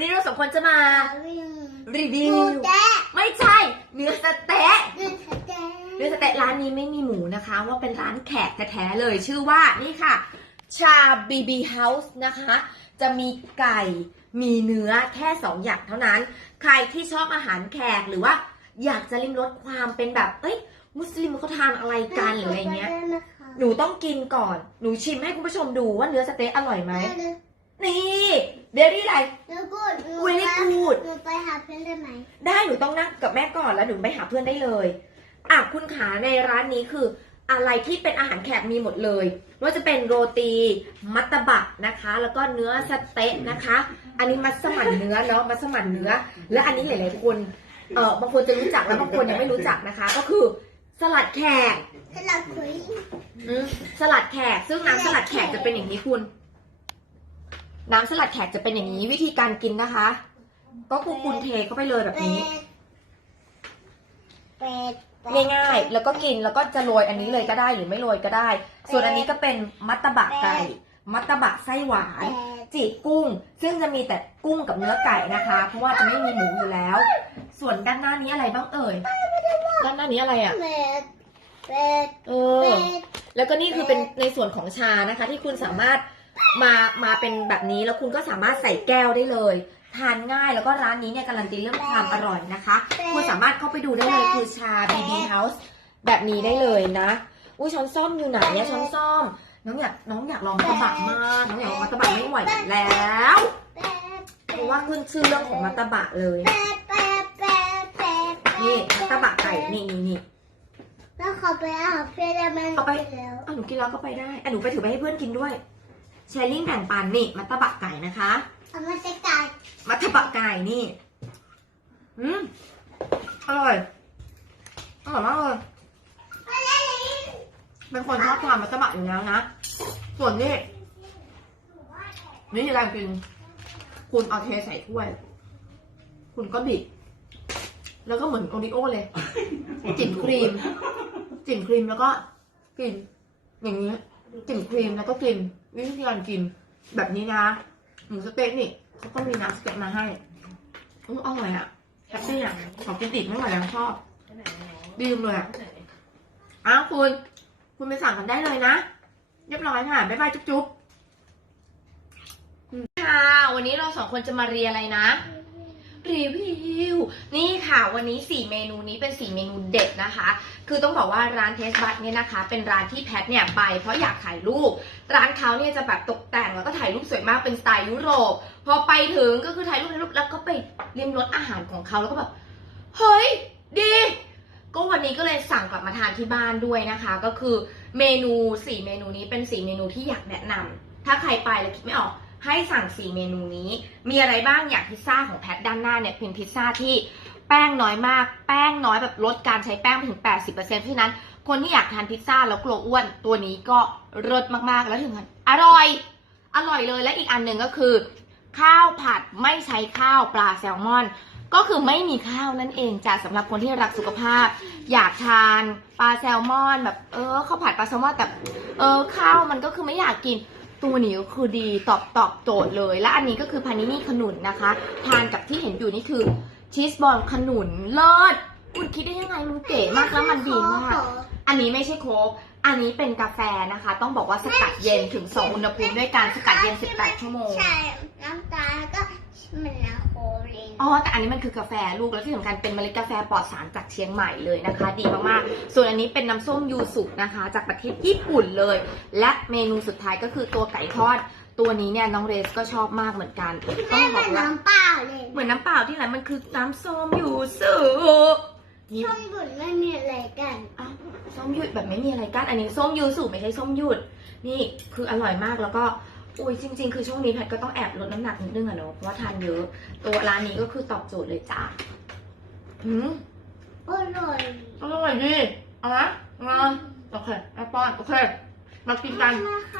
วันนี้เราสองคนจะมารีวิหมูวแดงไม่ใช่ เนื้อสะเต๊ะเนื้อแดงเนื้อสะเต๊ะร้านนี้ไม่มีหมูนะคะว่าเป็นร้านแขกแท้ๆเลยชื่อว่านี่ค่ะ ชาบีบีเฮาส์นะคะ จะมีไก่มีเนื้อแค่สองอย่างเท่านั้น ใครที่ชอบอาหารแขกหรือว่า อยากจะลิ้มรสความเป็นแบบ เอ้ย มุสลิมเขาทานอะไรกันหรืออะไรเงี้ย หนูต้องกินก่อน หนูชิมให้คุณผู้ชมดูว่าเนื้อสะเต๊ะอร่อยไหม นี่เดลี่ไรแล้วก็หนู Very ไป good หนูไปหาเพื่อนได้ไหมได้หนูต้องนั่งกับแม่ก่อนแล้วหนูไปหาเพื่อนได้เลยอะคุณขาในร้านนี้คือ อะไรที่เป็นอาหารแขกมีหมดเลยไม่ว่าจะเป็นโรตีมัตตบะนะคะ แล้วก็เนื้อสเต๊ะนะคะ อันนี้มัสมั่นเนื้อเนาะมัสมั่นเนื้อ และอันนี้หลายๆคนเออบางคนจะรู้จักแล้วบางคนยังไม่รู้จักนะคะ ก็คือสลัดแขกสลับคุยอืมสลัดแขกซึ่งน้ำสลัดแขกจะเป็นอย่างนี้คุณ น้ำสลัดแขกจะเป็นอย่างนี้วิธีการกินนะคะ ก็คือคุณเทเข้าไปเลยแบบนี้เป็ดง่ายๆแล้วก็กินแล้วก็จะโรยอันนี้เลยก็ได้หรือไม่โรยก็ได้ ส่วนอันนี้ก็เป็นมัตตบะไก่มัตตบะไส้หวานจีบกุ้ง ซึ่งจะมีแต่กุ้งกับเนื้อไก่นะคะ เพราะว่าจะไม่มีหมูอยู่แล้ว ส่วนด้านหน้านี้อะไรบ้างเอ่ยด้านหน้านี้อะไรอะเป็ดเป็ดเอเป็อดแล้วก็นี่คือเป็นในส่วนของชานะคะ ที่คุณสามารถ มามาเป็นแบบนี้แล้วคุณก็สามารถใส่แก้วได้เลย ทานง่ายแล้วก็ร้านนี้เนี่ยการันตีเรื่องความอร่อยนะคะ คุณสามารถเข้าไปดูได้เลยคือชา BB House แบบนี้ได้เลยนะอุ้ยช้อนส้อมอยู่ไหนเนี่ยช้อนส้อม น้องอยากน้องอยากลองมัตตบะมากน้องอยากลองมัตตบะไม่ไหวแล้วเป็ดเพราะว่าขึ้นชื่อเรื่องของมัตตบะเลยเป็ดเป็ดเป็ดเป็ดนี่มัตตบะไก่นี่นี่นี่แล้วเขาไปหาเพื่อนได้ไหมเอาไปแล้วอะหนูกินแล้วก็ไปได้อะหนูไปถือไปให้เพื่อนกินด้วย แชร์ลิงแบ่งปันนี่มัตตบะไก่นะคะเอามาจะกัดมัทบะไก่นี่อืมอร่อยอร่อยมากเลยเป็นคนชอบทานมัทบะอยู่แล้วนะ ส่วนนี้นี่อะไรกิน คุณเอาเทใส่ถ้วย คุณก็บิด แล้วก็เหมือนโอริโอเลยจิ้มครีมจิ้มครีมแล้วก็กินอย่างนี้ จิ้มครีมแล้วก็กินวิธีการกิน แบบนี้นะหมูสเต็กนี่เขาต้องมีน้ำสเต็กมาให้อืออร่อยอะแฮปปี้อะขอกินติดไม่ไหวแล้วชอบดีมเลยอะอ้าวคุณ คุณไปสั่งกันได้เลยนะเรียบร้อยค่ะบ๊ายบายจุ๊บๆค่ะวันนี้เราสองคนจะมาเรียนอะไรนะ รีวิว นี่ค่ะวันนี้ 4 เมนูนี้เป็น 4 เมนูเด็ดนะคะ คือต้องบอกว่าร้านเทสบัตเนี่ยนะคะ เป็นร้านที่แพทเนี่ยไปเพราะอยากถ่ายรูป ร้านเขาเนี่ยจะแบบตกแต่งแล้วก็ถ่ายรูปสวยมากเป็นสไตล์ยุโรป พอไปถึงก็คือถ่ายรูปถ่ายรูปแล้วก็ไปริมรสอาหารของเขาแล้วก็แบบเฮ้ยดีก็วันนี้ก็เลยสั่งกลับมาทานที่บ้านด้วยนะคะ ก็คือเมนู 4 เมนูนี้เป็น 4 เมนูที่อยากแนะนำถ้าใครไปแล้วคิดไม่ออก ให้สั่ง 4 เมนูนี้ มีอะไรบ้างอย่างพิซซ่าของแพทด้านหน้าเนี่ยเป็นพิซซ่าที่แป้งน้อยมาก แป้งน้อยแบบลดการใช้แป้งไปถึง 80%เพราะฉะนั้นคนที่อยากทานพิซซ่าแล้วกลัวอ้วนตัวนี้ก็เลิศมากๆ แล้วถึงขั้นอร่อย อร่อยเลยและอีกอันหนึ่งก็คือ ข้าวผัดไม่ใช้ข้าวปลาแซลมอน ก็คือไม่มีข้าวนั่นเองจ้ะสำหรับคนที่รักสุขภาพ อยากทานปลาแซลมอน แบบเออข้าวผัดปลาแซลมอนแต่เออข้าวมันก็คือไม่อยากกิน ตัวนี้ก็คือดีตอบตอบโจทย์เลย และอันนี้ก็คือพานินี่ขนุนนะคะ ทานกับที่เห็นอยู่นี่คือชีสบอลขนุนเลิศคุณคิดได้ยังไงมันเก๋มากแล้วมันดีมาก อันนี้ไม่ใช่โค้ก อันนี้เป็นกาแฟนะคะ ต้องบอกว่าสกัดเย็นถึง 2 อุณหภูมิด้วยการสกัดเย็น 18 ชั่วโมง ใช่น้ำตาลก็เหมือนน้ำโคลิน อ๋อ แต่อันนี้มันคือกาแฟลูก แล้วที่สำคัญเป็นเมล็ดกาแฟปลอดสารจากเชียงใหม่เลยนะคะ ดีมากๆ ส่วนอันนี้เป็นน้ำส้มยูสุนะคะ จากประเทศญี่ปุ่นเลย และเมนูสุดท้ายก็คือตัวไก่ทอด ตัวนี้เนี่ยน้องเรสก็ชอบมากเหมือนกัน ต้แม่องบเป็อกนว่าน้ำเปล่าเลยเหมือนน้ำเปล่าที่ไหนมันคือน้ำส้มยูสุนี่ ช่องบุญไม่มีอะไรกัน อ้าว ส้มหยุดแบบไม่มีอะไรกั้นอันนี้ส้มยูสุไม่ใช่ส้มหยุด นี่คืออร่อยมากแล้วก็อุ้ยจริง ๆ คือช่วงนี้แพทก็ต้องแอบลดน้ำหนักนิดนึงอะเนาะเพราะว่าทานเยอะ ตัวร้านนี้ก็คือตอบโจทย์เลยจ้าอืมอร่อยอร่อยดิเอาละมาโอเคแอปเปิ้ลโอเค มากินกันนะคะ